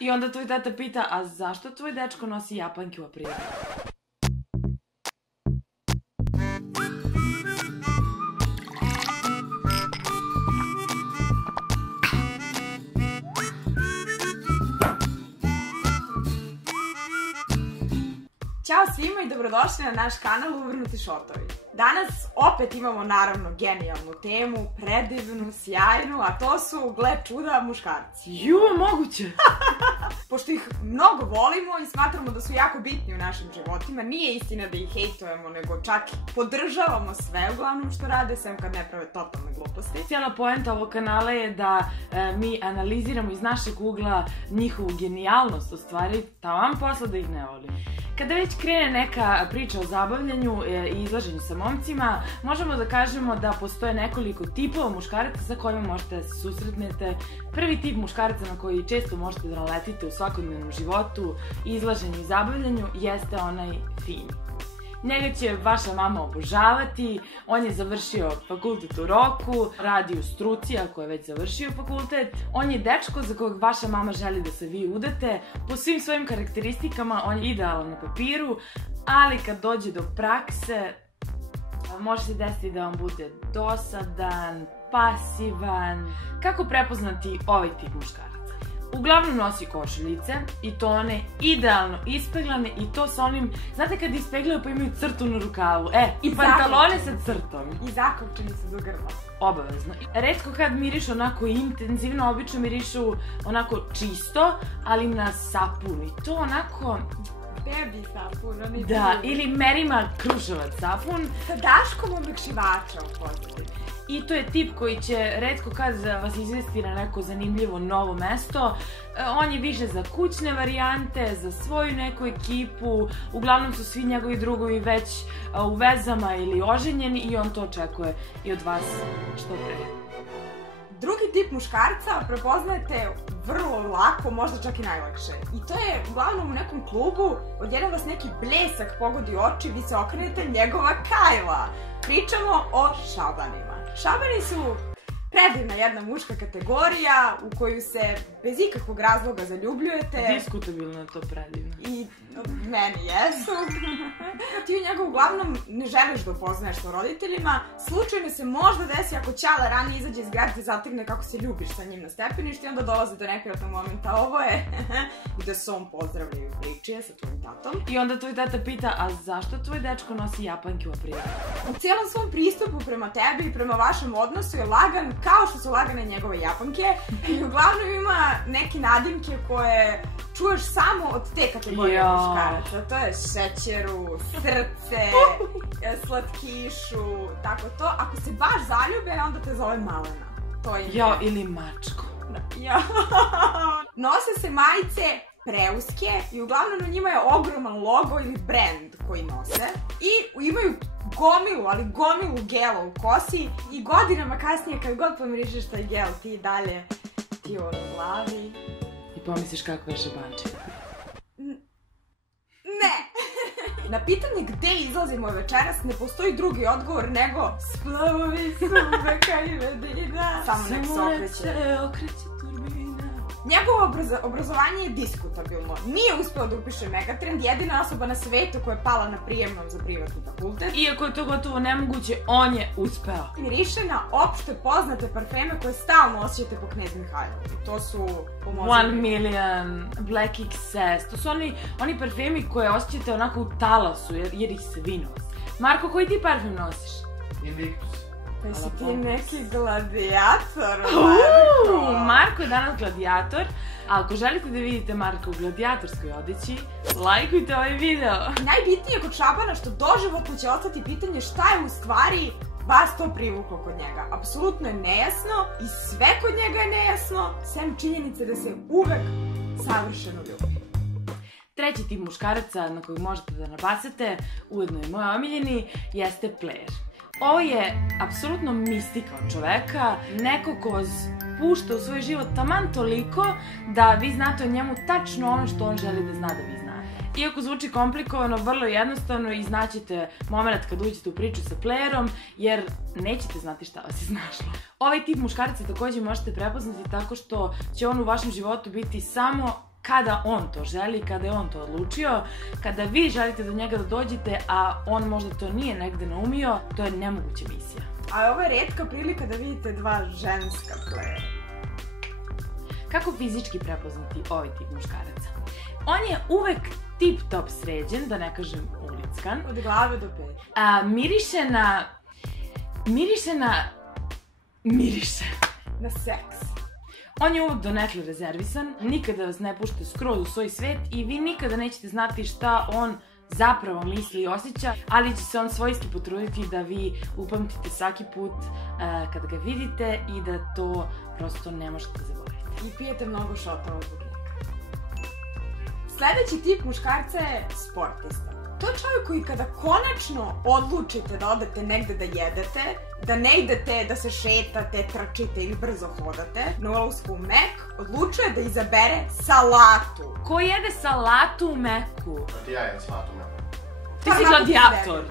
I onda tvoj tata pita, a zašto tvoj dečko nosi japanke u aprilu? Ćao svima i dobrodošli na naš kanal Uvrnuti šotovi. Danas opet imamo naravno genijalnu temu, predivnu, sjajnu, a to su, gle čuda, muškarci. Ju, moguće! Pošto ih mnogo volimo i smatramo da su jako bitni u našim životima, nije istina da ih hejtujemo, nego čak podržavamo sve uglavnom što rade, sem kad ne prave totalne gluposti. Cijela poenta ovog kanala je da mi analiziramo iz našeg ugla njihovu genijalnost, u stvari, taman posla da ih ne volimo. Kada već krene neka priča o zabavljanju i izlaženju sa momcima, možemo da kažemo da postoje nekoliko tipova muškaraca sa kojima možete da se susretnete. Prvi tip muškaraca na koji često možete da naletite u svakodnevnom životu, izlaženju i zabavljanju, jeste onaj fini. Njega će vaša mama obožavati, on je završio fakultet u roku, radi u struci ako je već završio fakultet. On je dečko za kojeg vaša mama želi da se vi udate. Po svim svojim karakteristikama on je idealan na papiru, ali kad dođe do prakse može se desiti da vam bude dosadan, pasivan. Kako prepoznati ovaj tip muškaraca? Uglavnom nosi košuljice i to one idealno ispeglane i to sa onim, znate kad ispeglaju pa imaju crtu na rukavu, i pantalone sa crtom. I zakopčanice do grla. Obavezno. Retko kad mirišu onako intenzivno, obično mirišu onako čisto, ali na sapun i to onako... Baby sapun, oni... Da, ili Merima Kruševac sapun. Sa daškom omekšivača u pozadini. I to je tip koji će retko kad vas izvesti na neko zanimljivo novo mesto. On je više za kućne varijante, za svoju neku ekipu. Uglavnom su svi njegovi drugovi već u vezama ili oženjeni i on to očekuje i od vas što pre. Drugi tip muškarca prepoznajete vrlo lako, možda čak i najlakše. I to je uglavnom u nekom klubu, odjednom vas neki blesak pogodi oči, vi se okrenete, njegova Kajla. Pričamo o šabanima. Šabani su predivna jedna muška kategorija u koju se bez ikakvog razloga zaljubljujete. Diskutabilno je to predivno. I meni jesu. Ti u njega uglavnom ne želiš da upoznaješ sa roditeljima. Slučajno se možda desi ako Ćala ranije izađe iz grada i zategne kako se ljubiš sa njim na stepeništu i onda dolaze do nekretnog momenta, ovo je, i da se on pozdravlja i upričuje sa tvojim tatom. I onda tvoj tata pita, a zašto tvoj dečko nosi japanke u aprilu? U cijelom svom pristupu prema tebi i prema vašem odnosu je lagan kao što su lagane njegove japanke i uglavnom ima neke nadimke koje čuješ samo od te kategorije muškaraca. To je šećeru, srce, slatkišu, tako to. Ako se baš zaljube, onda te zove malena. To je... Jao, ili mačko. Nose se majice preuske i uglavnom na njima je ogroman logo ili brand koji nose. I imaju gomilu, ali gomilu gela u kosi i godinama kasnije kad god pomirišeš taj gel ti dalje ti on u glavi. I pomisliš kako je šabančina. Ne! Na pitanje gde izlazimo večeras ne postoji drugi odgovor nego splavovi su veka i ledina. Samo nek se okreće turbina. Njegovo obrazovanje je diskutabilno. Nije uspeo da upiše Megatrend, jedina osoba na svetu koja je pala na prijemnom za privatni fakultet. Iako je to gotovo nemoguće, on je uspeo. Miriše na opšte poznate parfeme koje stalno osjećate po Knez Mihajlovu. To su... 1 Million, Black XS, to su oni parfemi koje osjećate onako u talasu, jer ih svi nose. Marko, koji ti parfem nosiš? Invictus. Pa si ti neki gladijator, Marko. Marko je danas gladijator, a ako želite da vidite Marka u gladijatorskoj odeći, lajkujte ovaj video. Najbitnije kod Šabana što doživotno će ostati pitanje šta je u stvari vas to privuklo kod njega. Apsolutno je nejasno i sve kod njega je nejasno, sem činjenice da se uvek savršeno ljubi. Treći tip muškaraca na kojeg možete da nabasate, ujedno je moj omiljeni, jeste player. Ovo je apsolutno mistika od čoveka, neko ko vas pušta u svoj život taman toliko da vi znate o njemu tačno ono što on želi da zna da vi znate. Iako zvuči komplikovano, vrlo jednostavno i znaćete moment kad uđete u priču sa playerom, jer nećete znati šta vas je snašlo. Ovaj tip muškaraca takođe možete prepoznati tako što će on u vašem životu biti samo kada on to želi, kada je on to odlučio. Kada vi želite do njega da dođete, a on možda to nije negde naumio, to je nemoguća misija. A ovo je retka prilika da vidite dva ženska playera. Kako fizički prepoznati ovaj tip muškaraca? On je uvek tip-top sređen, da ne kažem ulickan. Od glave do pete. Miriše. Na seks. On je uvek donekle rezervisan, nikada vas ne pušta skroz u svoj svet i vi nikada nećete znati šta on zapravo misli i osjeća, ali će se on svojski potruditi da vi upamtite svaki put kada ga vidite i da to prosto ne možete zaboraviti. I pijete mnogo šota od bukljaka. Sledeći tip muškarca je sportista. To je čovjek koji kada konačno odlučite da odete negde da jedete, da ne idete da se šetate, trčite ili brzo hodate, na ulasku u Mek, odlučuje da izabere salatu. Ko jede salatu u Meku? Ti ja jedem salatu u Meku. Ti si gladijator.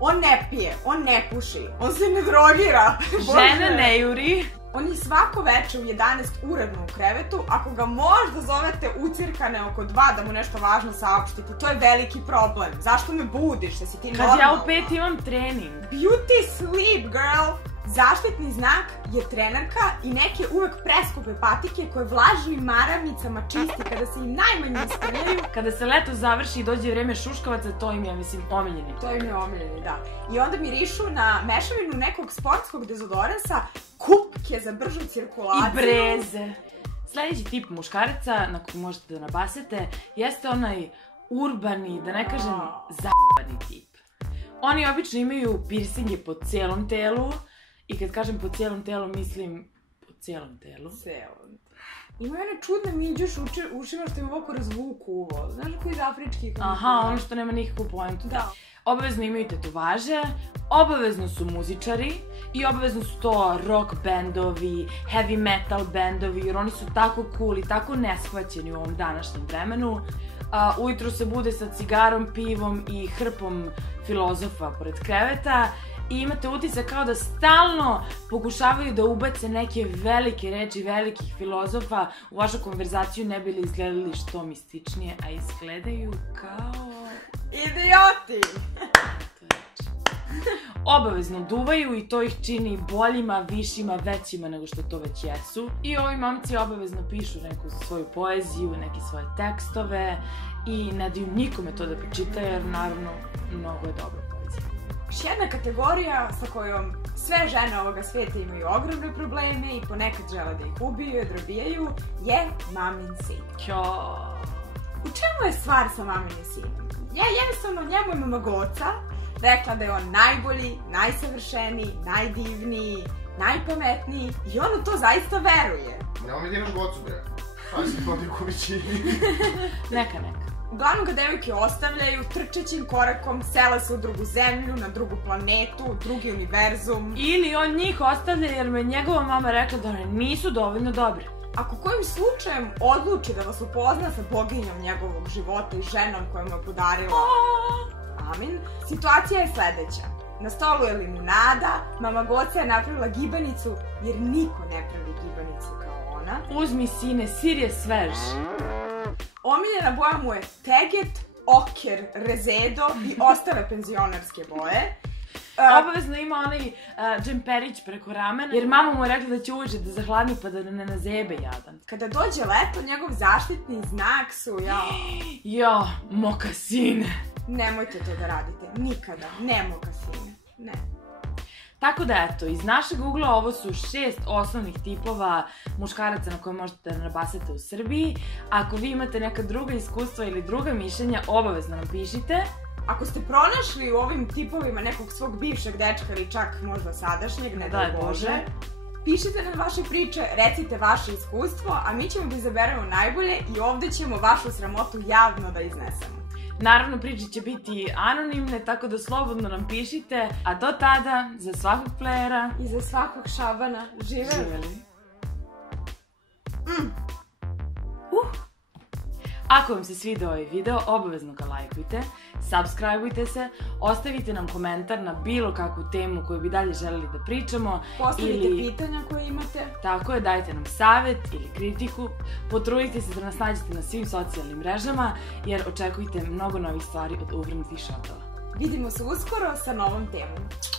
On ne pije, on ne puši, on se ne drogira. Žena ne juri. On je svako veče u 11 uredno u krevetu, ako ga možda zovete ucirkane oko 2 da mu nešto važno saopštite, to je veliki problem. Zašto me budiš, da si ti normalna? Kad ja u 5 imam trening. Beauty sleep, girl! Zaštitni znak je trenerka i neke uvek preskupe patike koje vlažnim maramicama čisti kada se im najmanje iskrljaju. Kada se leto završi i dođe vreme šuškavaca, to im je, mislim, omiljeni. To im je omiljeni, da. I onda mirišu na mešavinu nekog sportskog dezodoransa, kupke za bržu cirkulaciju. I breze. Sljedeći tip muškaraca na koju možete da nabasete jeste onaj urbani, da ne kažem zabani tip. Oni obično imaju piercinge po celom telu. I kad kažem po cijelom telu, mislim po cijelom telu. Ima one čudne miđuš ušima što im ovako razvuku uvo. Znaš koji iz afričkih? Aha, ono što nema nikakvu poentu. Da. Obavezno imaju tetovaže, obavezno su muzičari i obavezno su to rock bendovi, heavy metal bendovi, jer oni su tako cool i tako neshvaćeni u ovom današnjem vremenu. Ujutro se bude sa cigarom, pivom i hrpom filozofa pored kreveta i imate utisak kao da stalno pokušavaju da ubace neke velike reči velikih filozofa u vašu konverzaciju, ne bi li izgledali što mističnije, a izgledaju kao... idioti! Obavezno duvaju i to ih čini boljima, višima, većima nego što to već jesu. I ovi momci obavezno pišu neku svoju poeziju, neke svoje tekstove i ne daju nikome to da pročita jer naravno mnogo je dobra poezija. Još jedna kategorija sa kojom sve žene ovoga svijeta imaju ogromne probleme i ponekad žele da ih ubiju i odrobijaju je mamin sin. U čemu je stvar sa maminim sinom? Ja jednostavno njemu imam magoca, rekla da je on najbolji, najsavršeniji, najdivniji, najpametniji i on u to zaista veruje. Nemo mi da imaš gocu, bre. Pa si podi kubići. Neka. Uglavnom ga devojke ostavljaju, trčećim korakom sele se u drugu zemlju, na drugu planetu, drugi univerzum. Ili on njih ostavlja jer me njegova mama rekla da one nisu dovoljno dobre. Ako kojim slučajem odluči da vas upozna sa boginjom njegovog života i ženom koja mu je podarila amin, situacija je sledeća. Na stolu je limunada, mama Goca je napravila gibanicu jer niko ne pravi gibanicu kao ona. Uzmi sine, sir je svež. Omiljena boja mu je teget, oker, rezedo i ostale penzionarske boje. Obavezno ima onaj džemperić preko ramena, jer mama mu je rekla da će uveče da zahladni pa da ne nazebe jadan. Kada dođe leto, njegov zaštitni znak su, mokasine. Nemojte to da radite, nikada, ne mokasine, ne. Tako da eto, iz našeg ugla ovo su 6 osnovnih tipova muškaraca na koje možete da nabasate u Srbiji. Ako vi imate neka druga iskustva ili druga mišljenja, obavezno nam pišite. Ako ste pronašli u ovim tipovima nekog svog bivšeg dečka ili čak možda sadašnjeg, ne daj Bože, pišite nam vaše priče, recite vaše iskustvo, a mi ćemo da izaberemo najbolje i ovde ćemo vašu sramotu javno da iznesemo. Naravno, priče će biti anonimne, tako da slobodno nam pišite, a do tada, za svakog playera i za svakog šabana, živeli! Ako vam se svidio ovaj video, obavezno ga lajkujte, subscribeujte se, ostavite nam komentar na bilo kakvu temu koju bi dalje želeli da pričamo. Postavite pitanja koje imate. Tako je, dajte nam savjet ili kritiku, potrudite se da nas nađete na svim socijalnim mrežama, jer očekujte mnogo novih stvari od uvrnutih šotova. Vidimo se uskoro sa novom temom.